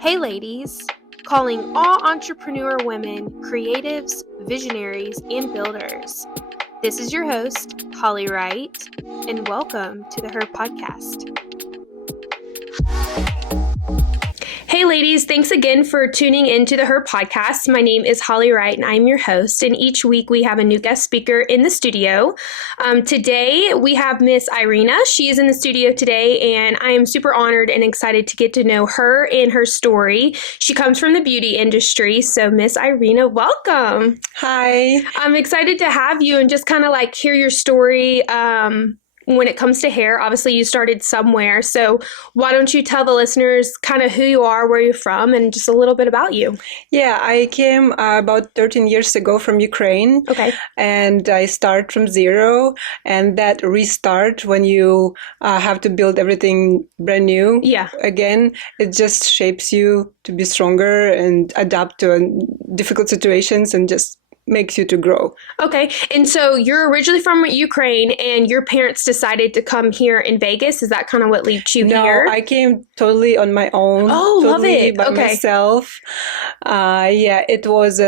Hey ladies, calling all entrepreneur women, creatives, visionaries, and builders. This is your host, Holly Wright, and welcome to the Her Podcast. Hey ladies, thanks again for tuning into the Her Podcast. My name is Holly Wright and I'm your host, and each week we have a new guest speaker in the studio. Today we have Miss Iryna. She is in the studio today and I am super honored and excited to get to know her and her story. She comes from the beauty industry, so Miss Iryna, welcome. Hi. I'm excited to have you and just kind of like hear your story. When it comes to hair, obviously you started somewhere. So why don't you tell the listeners kind of who you are, where you're from, and just a little bit about you? Yeah, I came about 13 years ago from Ukraine. Okay. And I start from zero. And that restart when you have to build everything brand new. Yeah. Again, it just shapes you to be stronger and adapt to difficult situations and just makes you to grow. Okay. And so you're originally from Ukraine and your parents decided to come here in Vegas. Is that kind of what leads you here? No, I came totally on my own. Oh, love totally it. by Okay. myself. Yeah, it was,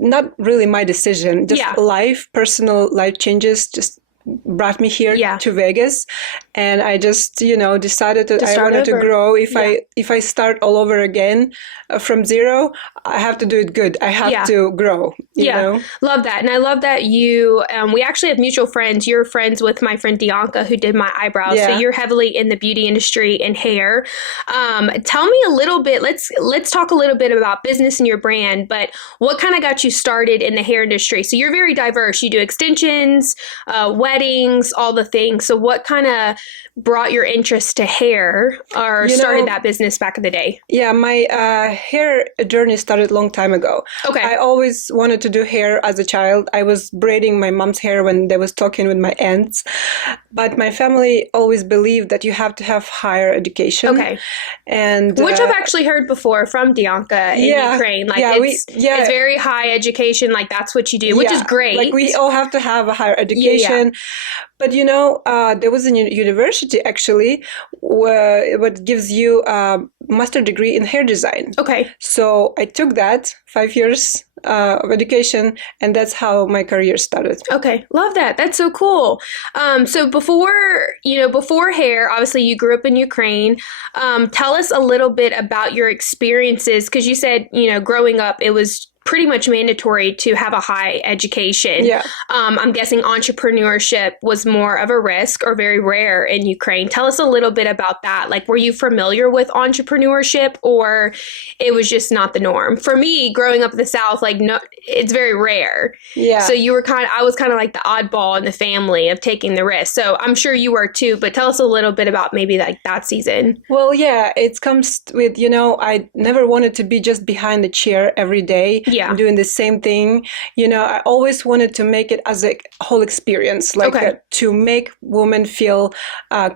not really my decision. Just personal life changes just brought me here to Vegas. And I just, decided I wanted to grow. If I start all over again from zero, I have to do it good. I have to grow, you know? Love that. And I love that you, we actually have mutual friends. You're friends with my friend Dianca, who did my eyebrows. Yeah. So you're heavily in the beauty industry and hair. Tell me a little bit, let's talk a little bit about business and your brand, but what kind of got you started in the hair industry? So you're very diverse. You do extensions, weddings, all the things. So what kind of brought your interest to hair or started that business back in the day? Yeah, my hair journey started a long time ago. Okay. I always wanted to do hair as a child. I was braiding my mom's hair when they was talking with my aunts. But my family always believed that you have to have higher education. Okay. And which I've actually heard before from Dianca in Ukraine. Like it's very high education, like that's what you do, which is great. Like we all have to have a higher education. But there was a university actually what gives you a master degree in hair design. Okay. So I took that 5 years of education, and that's how my career started. Okay. Love that. That's so cool. So before hair, obviously you grew up in Ukraine. Tell us a little bit about your experiences, because you said, growing up, it was pretty much mandatory to have a high education. Yeah. I'm guessing entrepreneurship was more of a risk or very rare in Ukraine. Tell us a little bit about that. Like, were you familiar with entrepreneurship or it was just not the norm? For me, growing up in the South, no, it's very rare. Yeah. So I was kind of like the oddball in the family of taking the risk. So I'm sure you were too, but tell us a little bit about maybe like that season. Well, yeah, it comes with, I never wanted to be just behind the chair every day. Yeah. Doing the same thing. I always wanted to make it as a whole experience, to make women feel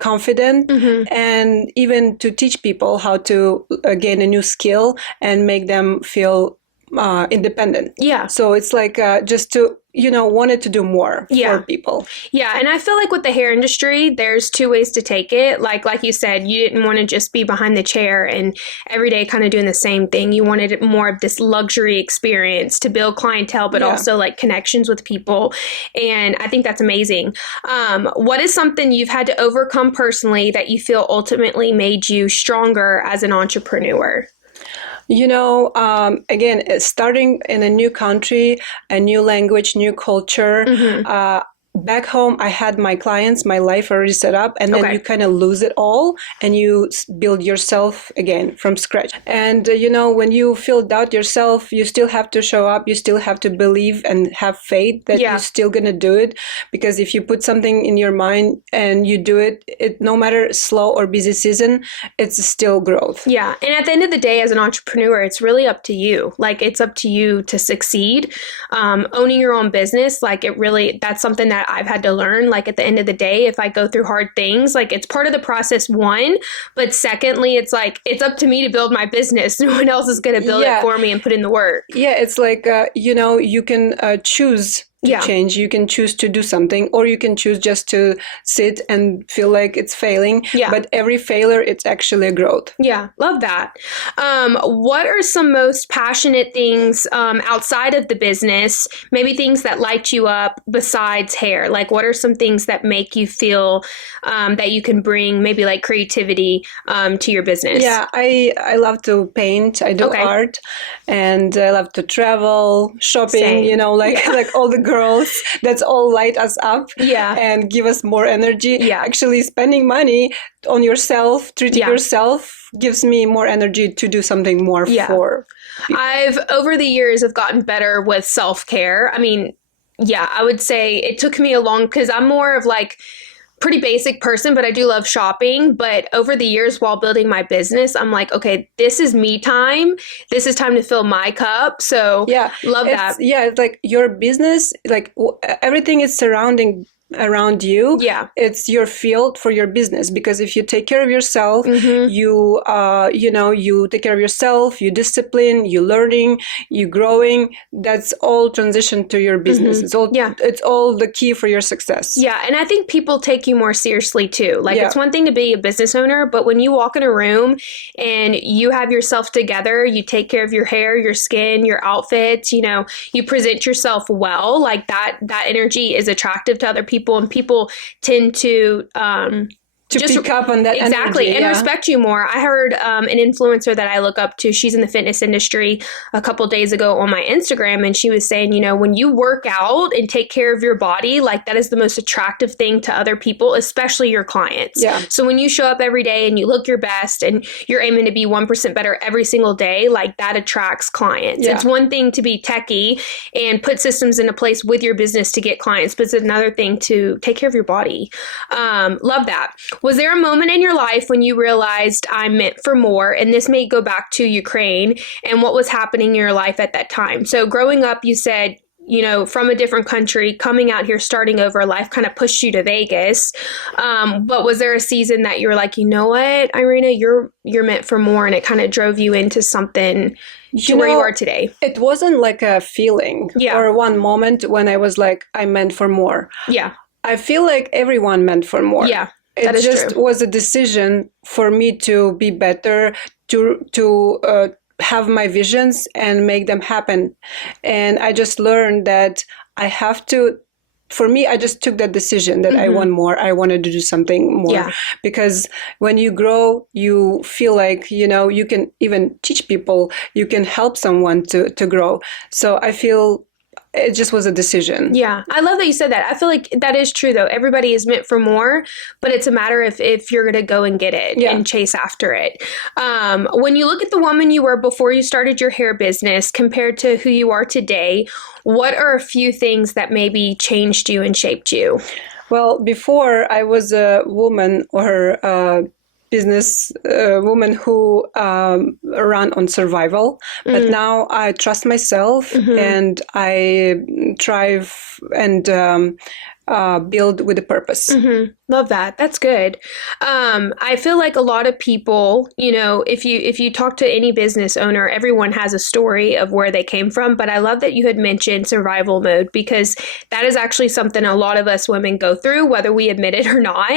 confident, and even to teach people how to gain a new skill and make them feel independent. Yeah. So it's like just to, wanted to do more for people. Yeah. And I feel like with the hair industry, there's two ways to take it. Like you said, you didn't want to just be behind the chair and every day kind of doing the same thing. You wanted more of this luxury experience to build clientele, but also like connections with people. And I think that's amazing. What is something you've had to overcome personally that you feel ultimately made you stronger as an entrepreneur? Again, starting in a new country, a new language, new culture, back home, I had my clients, my life already set up, and then you kind of lose it all and you build yourself again from scratch. And, when you feel doubt yourself, you still have to show up. You still have to believe and have faith that you're still going to do it. Because if you put something in your mind and you do it, no matter slow or busy season, it's still growth. Yeah. And at the end of the day, as an entrepreneur, it's really up to you. Like, it's up to you to succeed. Owning your own business, that's something that I've had to learn. Like, at the end of the day, if I go through hard things, like, it's part of the process, one, but secondly, it's like, it's up to me to build my business. No one else is going to build it for me and put in the work. Yeah. It's like, you can choose to change. You can choose to do something, or you can choose just to sit and feel like it's failing. Yeah. But every failure, it's actually a growth. Yeah, love that. What are some most passionate things outside of the business, maybe things that light you up besides hair? Like, what are some things that make you feel that you can bring maybe like creativity to your business? Yeah, I love to paint. I do art, and I love to travel, shopping. Same. You know, like all the girls. That's all light us up. Yeah. And give us more energy. Yeah. Actually, spending money on yourself, treating yourself, gives me more energy to do something more for people. I've over the years have gotten better with self-care. I mean, yeah, I would say it took me a long, because I'm more of like pretty basic person, but I do love shopping. But over the years while building my business, I'm like, okay, this is me time. This is time to fill my cup. So love that. Yeah, it's like your business, like everything is surrounding around you. Yeah. It's your field for your business, because if you take care of yourself, you you take care of yourself, you discipline, you learning, you growing, that's all transition to your business. It's all the key for your success. Yeah. And I think people take you more seriously too. Like it's one thing to be a business owner, but when you walk in a room and you have yourself together, you take care of your hair, your skin, your outfits, you know, you present yourself well, like that energy is attractive to other people, and people tend to just pick up on that energy, and respect you more. I heard an influencer that I look up to, she's in the fitness industry, a couple days ago on my Instagram, and she was saying, you know, when you work out and take care of your body, like that is the most attractive thing to other people, especially your clients. Yeah. So when you show up every day and you look your best and you're aiming to be 1% better every single day, like that attracts clients. It's one thing to be techie and put systems into place with your business to get clients, but it's another thing to take care of your body. Love that. Was there a moment in your life when you realized I'm meant for more? And this may go back to Ukraine and what was happening in your life at that time. So growing up, you said, you know, from a different country, coming out here, starting over, life kind of pushed you to Vegas. But was there a season that you were like, you know what, Iryna, you're meant for more, and it kind of drove you into something to where you are today? It wasn't like a feeling or one moment when I was like, I'm meant for more. Yeah. I feel like everyone meant for more. Yeah. It just was a decision for me to be better, to have my visions and make them happen. And I just learned that I have to, for me, I just took that decision that I want more. I wanted to do something more. Yeah. Because when you grow, you feel like, you know, you can even teach people, you can help someone to grow. So I feel it just was a decision. Yeah. I love that you said that. I feel like that is true, though. Everybody is meant for more, but it's a matter of if you're going to go and get it and chase after it. When you look at the woman you were before you started your hair business compared to who you are today, what are a few things that maybe changed you and shaped you? Well, before I was a woman or business woman who ran on survival, but now I trust myself and I thrive and build with a purpose. Love that. That's good. I feel like a lot of people, you know, if you talk to any business owner, everyone has a story of where they came from. But I love that you had mentioned survival mode, because that is actually something a lot of us women go through, whether we admit it or not.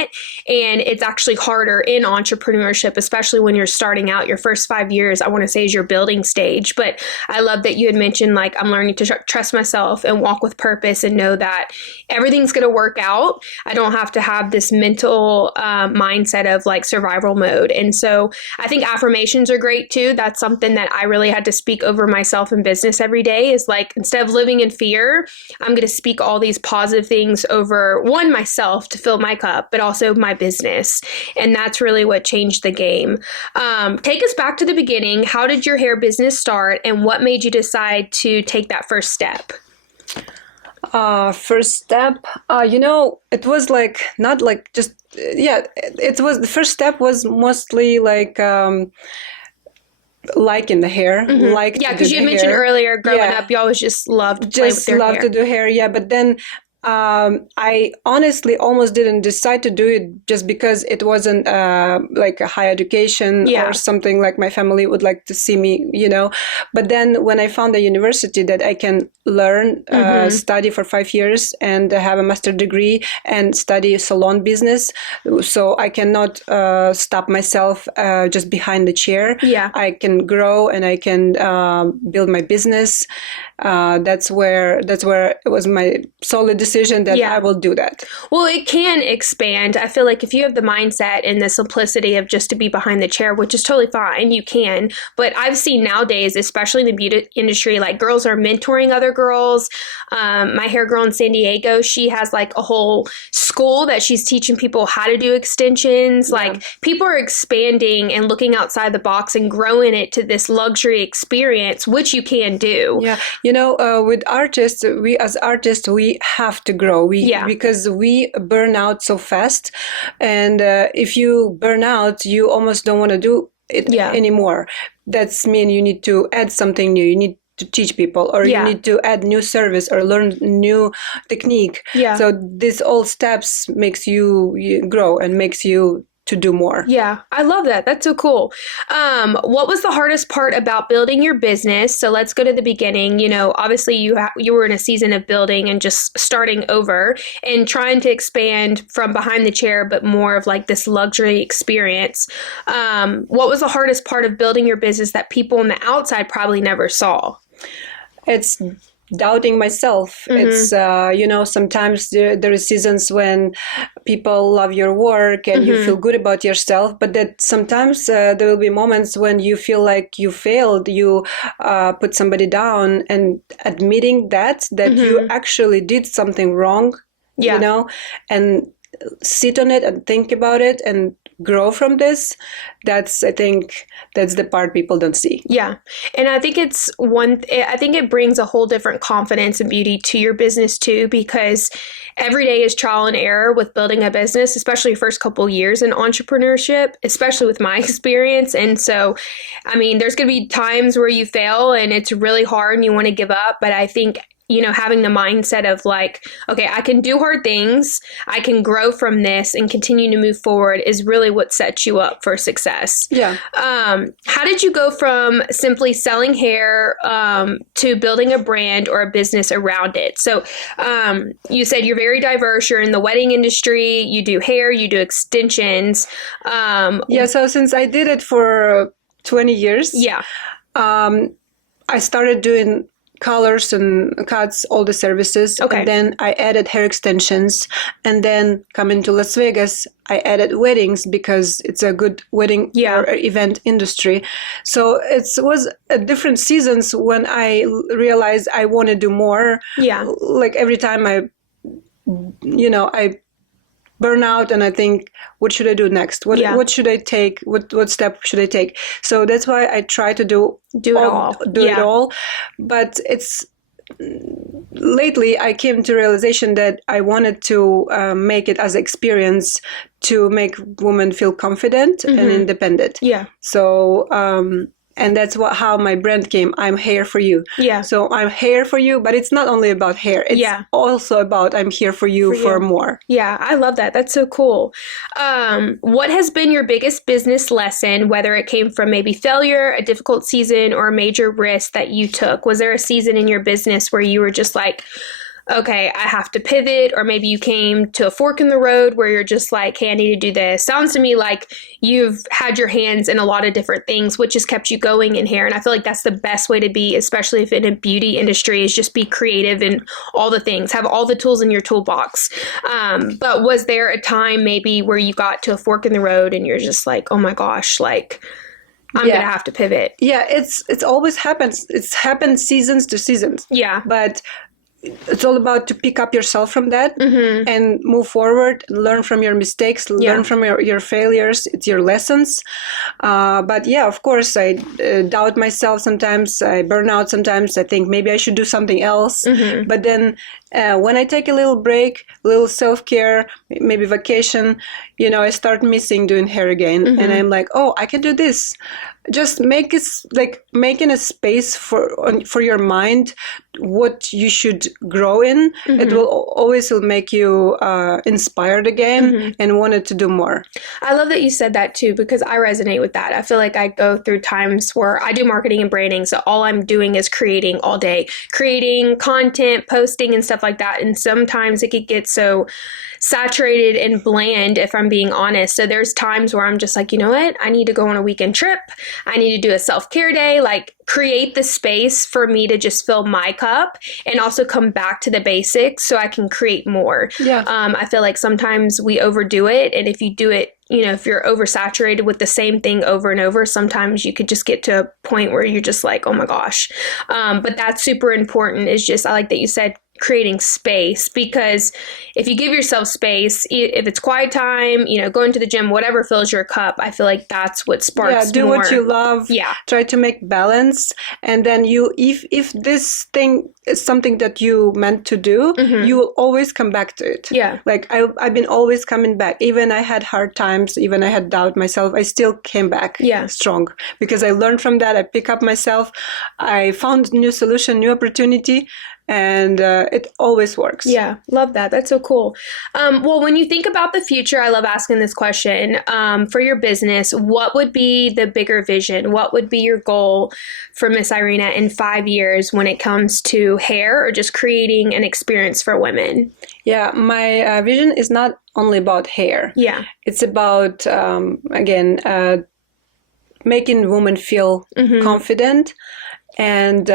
And it's actually harder in entrepreneurship, especially when you're starting out. Your first 5 years, I want to say, is your building stage. But I love that you had mentioned, like, I'm learning to trust myself and walk with purpose and know that everything's going to work out. I don't have to have this mental mindset of like survival mode. And so I think affirmations are great too. That's something that I really had to speak over myself in business every day, is like, instead of living in fear, I'm going to speak all these positive things over myself to fill my cup, but also my business. And that's really what changed the game. Take us back to the beginning. How did your hair business start, and what made you decide to take that first step? First step, you know, it was like, not like just, it was, the first step was mostly like, liking the hair. Like, because you mentioned earlier, growing up, you always just loved to play with your hair. to do hair. Yeah. But then I honestly almost didn't decide to do it just because it wasn't like a high education Yeah. or something like my family would like to see me, But then when I found a university that I can learn, study for 5 years and have a master degree and study salon business, so I cannot stop myself just behind the chair. Yeah. I can grow and I can build my business. That's where it was my solid decision that I will do that. Well, it can expand. I feel like if you have the mindset and the simplicity of just to be behind the chair, which is totally fine, you can. But I've seen nowadays, especially in the beauty industry, like girls are mentoring other girls. My hair girl in San Diego, she has like a whole school that she's teaching people how to do extensions. Like people are expanding and looking outside the box and growing it to this luxury experience, which you can do. Yeah. With artists, we have to grow. Because we burn out so fast. And if you burn out, you almost don't want to do it anymore. That's mean you need to add something new. You need to teach people, or you need to add new service or learn new technique. So this all steps makes you grow and makes you to do more. Yeah, I love that. That's so cool. What was the hardest part about building your business? So let's go to the beginning. Obviously you were in a season of building and just starting over and trying to expand from behind the chair, but more of like this luxury experience. What was the hardest part of building your business that people on the outside probably never saw? It's doubting myself. It's sometimes there is seasons when people love your work and you feel good about yourself, but that sometimes there will be moments when you feel like you failed, you put somebody down, and admitting that you actually did something wrong, and sit on it and think about it and grow from this. I think that's the part people don't see. Yeah. And I think I think it brings a whole different confidence and beauty to your business too, because every day is trial and error with building a business, especially your first couple of years in entrepreneurship, especially with my experience. And so, there's going to be times where you fail and it's really hard and you want to give up. But I think having the mindset of like, okay, I can do hard things, I can grow from this and continue to move forward is really what sets you up for success. Yeah. How did you go from simply selling hair to building a brand or a business around it? So you said you're very diverse. You're in the wedding industry. You do hair, you do extensions. So since I did it for 20 years, I started doing colors and cuts, all the services. Okay. And then I added hair extensions. And then coming to Las Vegas, I added weddings because it's a good wedding or event industry. So it was different seasons when I realized I want to do more. Yeah. Like every time I burn out and I think, what should I do next? What should I take? What step should I take? So that's why I try to do it all. But it's lately I came to realization that I wanted to make it as experience to make women feel confident and independent. Yeah. So and that's how my brand came. I'm here for you. Yeah. So I'm here for you, but it's not only about hair. It's also about I'm here for you for more. Yeah, I love that. That's so cool. What has been your biggest business lesson, whether it came from maybe failure, a difficult season, or a major risk that you took? Was there a season in your business where you were just like, okay, I have to pivot, or maybe you came to a fork in the road where you're just like, hey, I need to do this? Sounds to me like you've had your hands in a lot of different things, which has kept you going in hair. And I feel like that's the best way to be, especially if in a beauty industry, is just be creative in all the things, have all the tools in your toolbox. But was there a time maybe where you got to a fork in the road and you're just like, oh my gosh, like, I'm going to have to pivot? Yeah, it's always happens. It's happened seasons to seasons. Yeah. But it's all about to pick up yourself from that and move forward, learn from your mistakes, learn from your failures. It's your lessons. But yeah, of course, I doubt myself sometimes. I burn out sometimes. I think maybe I should do something else. But then When I take a little break, a little self-care, maybe vacation, I start missing doing hair again. And I'm like, oh, I can do this. Just make it like making a space for your mind, what you should grow in. It will always make you inspired again and wanted to do more. I love that you said that too, because I resonate with that. I feel like I go through times where I do marketing and branding. So all I'm doing is creating all day, creating content, posting and stuff like that. And sometimes it could get so saturated and bland, if I'm being honest. So there's times where I'm just like, you know what? I need to go on a weekend trip. I need to do a self-care day, like create the space for me to just fill my cup and also come back to the basics so I can create more. Yeah. I feel like sometimes we overdo it. And if you do it, if you're oversaturated with the same thing over and over, sometimes you could just get to a point where you're just like, oh my gosh. But that's super important, is just, I like that you said creating space, because if you give yourself space, if it's quiet time, going to the gym, whatever fills your cup, I feel like that's what sparks do more. what you love. Yeah. Try to make balance. And then if this thing is something that you meant to do, you will always come back to it. Yeah. Like I've been always coming back. Even I had hard times, even I had doubt myself, I still came back strong, because I learned from that. I pick up myself. I found new solution, new opportunity. And it always works. Yeah, love that. That's so cool. Well, when you think about the future, I love asking this question, for your business, what would be the bigger vision? What would be your goal for Miss Iryna in 5 years when it comes to hair or just creating an experience for women? Yeah, my vision is not only about hair. Yeah. It's about, making women feel confident, and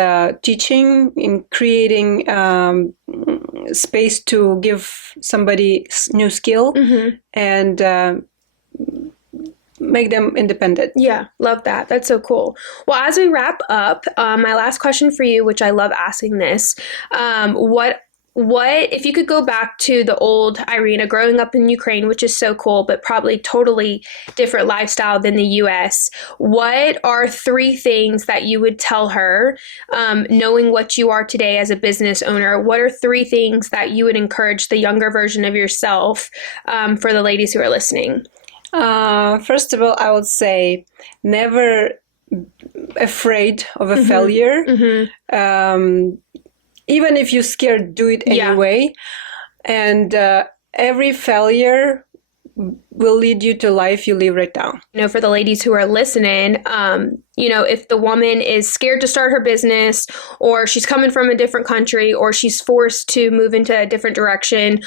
teaching in creating space to give somebody new skill and make them independent. Yeah, love that. That's so cool. Well, as we wrap up, my last question for you, which I love asking this, what if you could go back to the old Iryna growing up in Ukraine, which is so cool, but probably totally different lifestyle than the US, what are 3 things that you would tell her, knowing what you are today as a business owner? What are 3 things that you would encourage the younger version of yourself, for the ladies who are listening? First of all, I would say never afraid of a failure. Even if you're scared, do it anyway. And every failure will lead you to life you live right now. For the ladies who are listening, if the woman is scared to start her business, or she's coming from a different country, or she's forced to move into a different direction,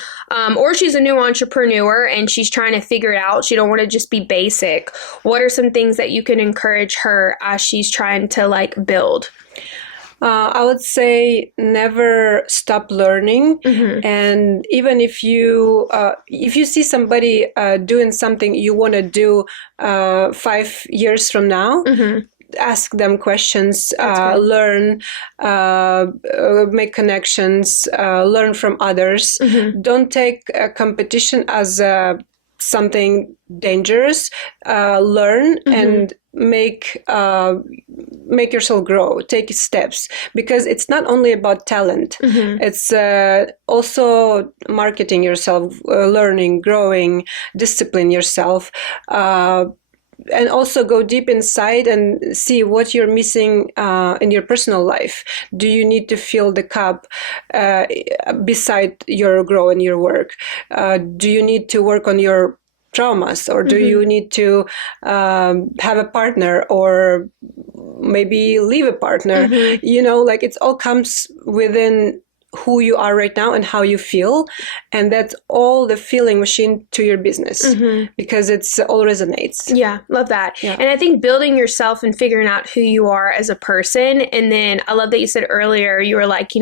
or she's a new entrepreneur and she's trying to figure it out, she don't want to just be basic, what are some things that you can encourage her as she's trying to build? I would say never stop learning. And even if you see somebody doing something you want to do 5 years from now, ask them questions, learn, make connections, learn from others. Don't take competition as something dangerous. Learn and make yourself grow, take steps, because it's not only about talent. It's also marketing yourself, learning, growing, discipline yourself, and also go deep inside and see what you're missing in your personal life. Do you need to fill the cup beside your grow and your work? Do you need to work on your traumas, or do you need to have a partner, or maybe leave a partner? It all comes within who you are right now and how you feel, and that's all the feeling machine to your business, because it's all resonates. Yeah, love that. And I think building yourself and figuring out who you are as a person, and then I love that you said earlier, you were like,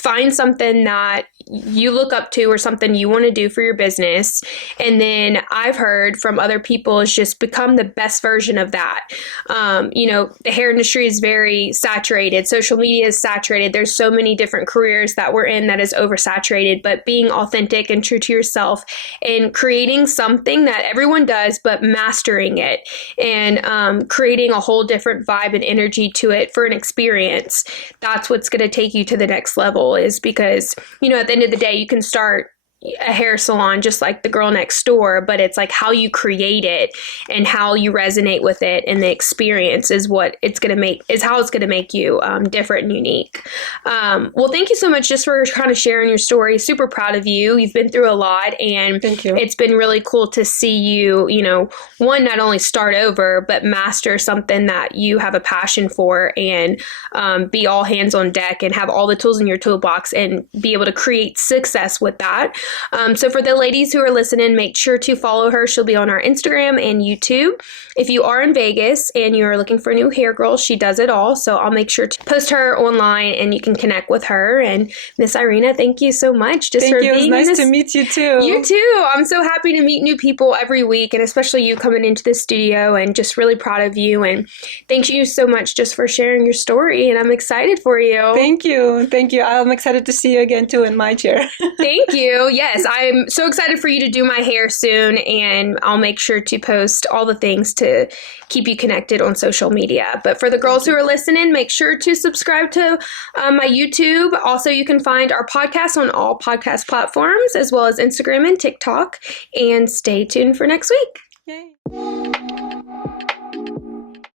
find something that you look up to or something you want to do for your business. And then I've heard from other people is just become the best version of that. The hair industry is very saturated. Social media is saturated. There's so many different careers that we're in that is oversaturated, but being authentic and true to yourself and creating something that everyone does, but mastering it and creating a whole different vibe and energy to it for an experience. That's what's going to take you to the next level, is because, at the end end of the day, you can start a hair salon just like the girl next door, but it's like how you create it and how you resonate with it, and the experience is what it's going to make, is how it's going to make you different and unique. Well, thank you so much just for kind of sharing your story. Super proud of you. You've been through a lot, and thank you. It's been really cool to see you, one, not only start over, but master something that you have a passion for, and be all hands on deck and have all the tools in your toolbox and be able to create success with that. So for the ladies who are listening, make sure to follow her. She'll be on our Instagram and YouTube. If you are in Vegas and you're looking for a new hair girl, she does it all. So I'll make sure to post her online and you can connect with her. And Miss Iryna, thank you so much thank you. It was nice to meet you too. You too. I'm so happy to meet new people every week, and especially you coming into the studio, and just really proud of you. And thank you so much just for sharing your story. And I'm excited for you. Thank you. Thank you. I'm excited to see you again too in my chair. Thank you. Yes, I'm so excited for you to do my hair soon, and I'll make sure to post all the things to keep you connected on social media. But for the girls who are listening, make sure to subscribe to my YouTube. Also, you can find our podcast on all podcast platforms, as well as Instagram and TikTok. And stay tuned for next week. Yay.